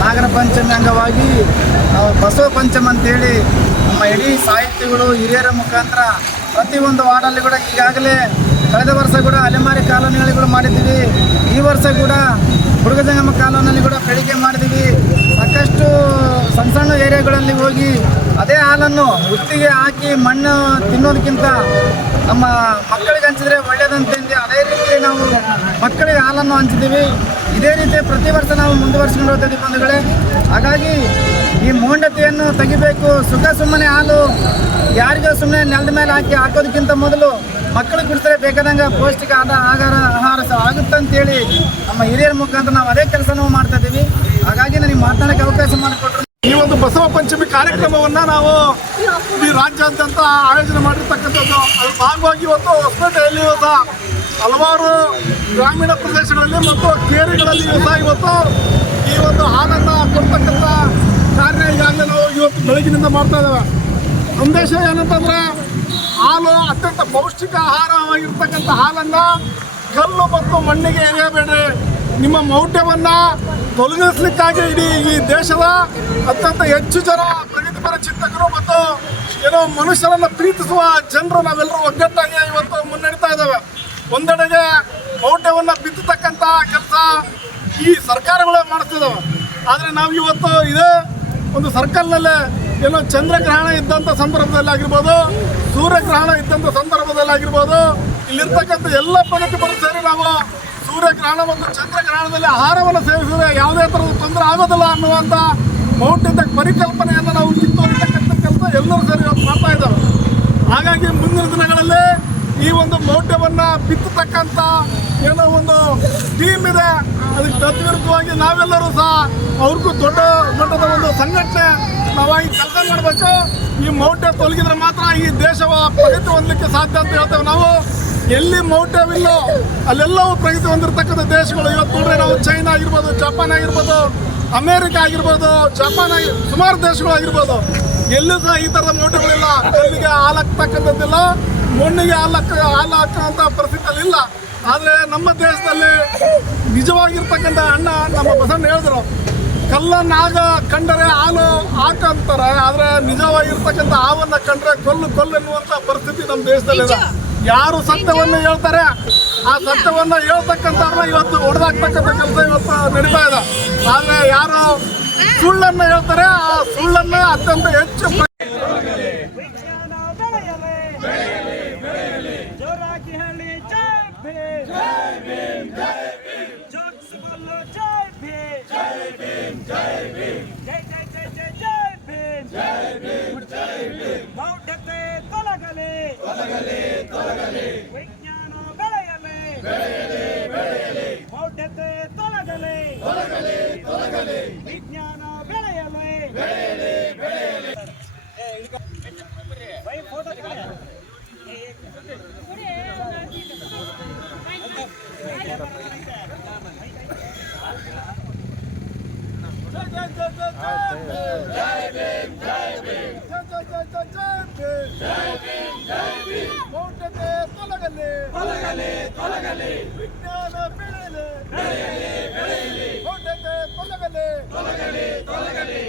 ನಾಗರ ಪಂಚಮಿ ಅಂಗವಾಗಿ ನಾವು ಬಸವ ಪಂಚಮ ಅಂತೇಳಿ ನಮ್ಮ ಇಡೀ ಸಾಹಿತಿಗಳು ಹಿರಿಯರ ಮುಖಾಂತರ ಪ್ರತಿಯೊಂದು ವಾರ್ಡಲ್ಲಿ ಕೂಡ ಈಗಾಗಲೇ ಕಳೆದ ವರ್ಷ ಕೂಡ ಅಲೆಮಾರಿ ಕಾಲೋನಿಗಳು ಮಾಡಿದ್ದೀವಿ. ಈ ವರ್ಷ ಕೂಡ ಹುಡುಗಜಂಗಮ ಕಾಲೋನಿಯಲ್ಲಿ ಕೂಡ ಬೆಳಿಗ್ಗೆ ಮಾಡಿದ್ದೀವಿ. ಸಾಕಷ್ಟು ಸಣ್ಣ ಸಣ್ಣ ಏರಿಯಾಗಳಲ್ಲಿ ಹೋಗಿ ಅದೇ ಹಾಲನ್ನು ಗುತ್ತಿಗೆ ಹಾಕಿ ಮಣ್ಣು ತಿನ್ನೋದಕ್ಕಿಂತ ನಮ್ಮ ಮಕ್ಕಳಿಗೆ ಹಂಚಿದ್ರೆ ಒಳ್ಳೆಯದಂತಂದು ಅದೇ ರೀತಿ ನಾವು ಮಕ್ಕಳಿಗೆ ಹಾಲನ್ನು ಹಂಚಿದ್ದೀವಿ. ಇದೇ ರೀತಿ ಪ್ರತಿ ವರ್ಷ ನಾವು ಮುಂದುವರಿಸ್ಕೊಂಡು ಹೋಗ್ತೀವಿ ಬಂಧುಗಳೇ. ಹಾಗಾಗಿ ಈ ಮೌಢ್ಯತೆಯನ್ನು ತೆಗಿಬೇಕು. ಸುಮ್ಮನೆ ಹಾಲು ಯಾರಿಗೂ ಸುಮ್ಮನೆ ನೆಲದ ಮೇಲೆ ಹಾಕೋದಕ್ಕಿಂತ ಮೊದಲು ಮಕ್ಕಳಿಗೆ ಕುಡಿಸಿದ್ರೆ ಬೇಕಾದಂಗೆ ಪೌಷ್ಟಿಕ ಆಹಾರ ಆಗುತ್ತಂತೇಳಿ ನಮ್ಮ ಹಿರಿಯರ ಮುಖಾಂತರ ನಾವು ಅದೇ ಕೆಲಸನೂ ಮಾಡ್ತಾ ಇದ್ದೀವಿ. ಹಾಗಾಗಿ ನನಗೆ ಮಾತನಾಡೋಕ್ಕೆ ಅವಕಾಶ ಮಾಡಿಕೊಟ್ರು. ಈ ಒಂದು ಬಸವ ಪಂಚಮಿ ಕಾರ್ಯಕ್ರಮವನ್ನು ನಾವು ಈ ರಾಜ್ಯಾದ್ಯಂತ ಆಯೋಜನೆ ಮಾಡಿರ್ತಕ್ಕಂಥದ್ದು. ಅದ್ರ ಭಾಗವಾಗಿ ಇವತ್ತು ಹೊಸಪೇಟೆಯಲ್ಲಿಯೂ ಸಹ ಹಲವಾರು ಗ್ರಾಮೀಣ ಪ್ರದೇಶಗಳಲ್ಲಿ ಮತ್ತು ಕೇರಿಗಳಲ್ಲಿಯೂ ಸಹ ಇವತ್ತು ಈ ಒಂದು ಹಾಲನ್ನು ಕೊಡ್ತಕ್ಕಂಥ ಕಾರ್ಯ ಈಗಾಗಲೇ ನಾವು ಇವತ್ತು ಬೆಳಗಿನಿಂದ ಮಾಡ್ತಾ ಇದ್ದೇವೆ. ಸಂದೇಶ ಏನಂತಂದರೆ ಹಾಲು ಅತ್ಯಂತ ಪೌಷ್ಟಿಕ ಆಹಾರವಾಗಿರ್ತಕ್ಕಂಥ ಹಾಲನ್ನು ಕಲ್ಲು ಮತ್ತು ಮಣ್ಣಿಗೆ ಎರೆಯಬೇಡ್ರಿ. ನಿಮ್ಮ ಮೌಢ್ಯವನ್ನು ತೊಲಗಿಸಲಿಕ್ಕಾಗಿ ಇಡೀ ಈ ದೇಶದ ಅತ್ಯಂತ ಹೆಚ್ಚು ಜನ ಪ್ರಗತಿಪರ ಚಿಂತಕರು ಮತ್ತು ಮನುಷ್ಯರನ್ನು ಪ್ರೀತಿಸುವ ಜನರು ನಾವೆಲ್ಲರೂ ಒಗ್ಗಟ್ಟಾಗಿ ಇವತ್ತು ಮುನ್ನಡೀತಾ ಇದ್ದೇವೆ. ಒಂದೆಡೆಗೆ ಮೌಢ್ಯವನ್ನು ಬಿತ್ತತಕ್ಕಂಥ ಕೆಲಸ ಈ ಸರ್ಕಾರಗಳೇ ಮಾಡ್ತಿದ್ದಾವೆ. ಆದರೆ ನಾವು ಇವತ್ತು ಇದೇ ಒಂದು ಸರ್ಕಲ್ನಲ್ಲೇ ಚಂದ್ರಗ್ರಹಣ ಇದ್ದಂಥ ಸಂದರ್ಭದಲ್ಲಿ ಆಗಿರ್ಬೋದು, ಸೂರ್ಯಗ್ರಹಣ ಇದ್ದಂಥ ಸಂದರ್ಭದಲ್ಲಿ ಆಗಿರ್ಬೋದು, ಇಲ್ಲಿರ್ತಕ್ಕಂಥ ಎಲ್ಲ ಪ್ರಗತಿಪರ ಸೇರಿ ನಾವು ಸೂರ್ಯಗ್ರಹಣ ಮತ್ತು ಚಂದ್ರಗ್ರಹಣದಲ್ಲಿ ಆಹಾರವನ್ನು ಸೇವಿಸಿದರೆ ಯಾವುದೇ ಥರದ ತೊಂದರೆ ಆಗೋದಿಲ್ಲ ಅನ್ನುವಂಥ ಮೌಢ್ಯದ ಪರಿಕಲ್ಪನೆಯನ್ನು ನಾವು ಕಿತ್ತೋಗಿರ್ತಕ್ಕಂಥ ಕೆಲಸ ಎಲ್ಲರೂ ಸೇರಿ ಮಾಡ್ತಾ ಇದ್ದಾವೆ. ಹಾಗಾಗಿ ಮುಂದಿನ ದಿನಗಳಲ್ಲಿ ಈ ಒಂದು ಮೌಢ್ಯವನ್ನು ಬಿತ್ತತಕ್ಕಂಥ ಒಂದು ಟೀಮ್ ಇದೆ. ಅದಕ್ಕೆ ತದ್ವಿರುದ್ಧವಾಗಿ ನಾವೆಲ್ಲರೂ ಸಹ ಅವ್ರಿಗೂ ದೊಡ್ಡದ ಒಂದು ಸಂಘಟನೆ ನಾವಾಗಿ ಕೆಲಸ ಮಾಡಬೇಕು. ಈ ಮೌಢ್ಯ ತೊಲಗಿದ್ರೆ ಮಾತ್ರ ಈ ದೇಶವ ಪ್ರಗತಿ ಹೊಂದಲಿಕ್ಕೆ ಸಾಧ್ಯ ಅಂತ ಹೇಳ್ತೇವೆ ನಾವು. ಎಲ್ಲಿ ಮೌಢ್ಯವಿಲ್ಲೋ ಅಲ್ಲೆಲ್ಲವೂ ಪ್ರಗತಿ ಹೊಂದಿರತಕ್ಕಂಥ ದೇಶಗಳು ಇವತ್ತು ನೋಡ್ರೆ ನಾವು ಚೈನಾ ಆಗಿರ್ಬೋದು, ಜಪಾನ್ ಆಗಿರ್ಬೋದು, ಅಮೇರಿಕಾ ಆಗಿರ್ಬೋದು, ಸುಮಾರು ದೇಶಗಳಾಗಿರ್ಬೋದು, ಎಲ್ಲೂ ಸಹ ಈ ಥರದ ಮೌಢ್ಯಗಳಿಲ್ಲ. ಕಲ್ಲಿಗೆ ಹಾಲು ಹಾಕ್ತಕ್ಕಂಥದ್ದಿಲ್ಲ, ಮಣ್ಣಿಗೆ ಹಾಲು ಹಾಕೋಂಥ ಪರಿಸ್ಥಿತಿಯಲ್ಲಿ ಇಲ್ಲ. ಆದರೆ ನಮ್ಮ ದೇಶದಲ್ಲಿ ನಿಜವಾಗಿರ್ತಕ್ಕಂಥ ಅಣ್ಣ ನಮ್ಮ ಬಸಣ್ಣ ಹೇಳಿದ್ರು, ಕಲ್ಲನ್ನಾಗ ಕಂಡರೆ ಹಾಲು ಹಾಕಂತಾರೆ, ಆದರೆ ನಿಜವಾಗಿರ್ತಕ್ಕಂಥ ಹಾವನ್ನು ಕಂಡ್ರೆ ಕೊಲ್ಲು ಎನ್ನುವಂಥ ಪರಿಸ್ಥಿತಿ ನಮ್ಮ ದೇಶದಲ್ಲಿದೆ. ಯಾರು ಸತ್ಯವನ್ನು ಹೇಳ್ತಾರೆ ಆ ಸತ್ಯವನ್ನು ಹೇಳ್ತಕ್ಕಂಥವ್ರನ್ನ ಇವತ್ತು ಹೊಡೆದಾಕ್ತಕ್ಕಂಥ ಕೆಲಸ ಇವತ್ತು ನಡೀತಾ ಇದೆ. ಆದರೆ ಯಾರು ಸುಳ್ಳನ್ನು ಹೇಳ್ತಾರೆ ಆ ಸುಳ್ಳನ್ನು ಅತ್ಯಂತ ಹೆಚ್ಚು ಮೌಢ್ಯತೆ ತೊಲಗಲಿ, ವಿಜ್ಞಾನ ಬೆಳೆಯಲಿ, ಮೌಢ್ಯತೆ ತೊಲಗಲಿ, ವಿಜ್ಞಾನ ಬೆಳೆಯಲಿ. ಮೌಢ್ಯತೆ ತೊಲಗಲಿ, ವಿಜ್ಞಾನ ಬೆಳೆಯಲಿ, ಮೌಢ್ಯತೆ ತೊಲಗಲಿ.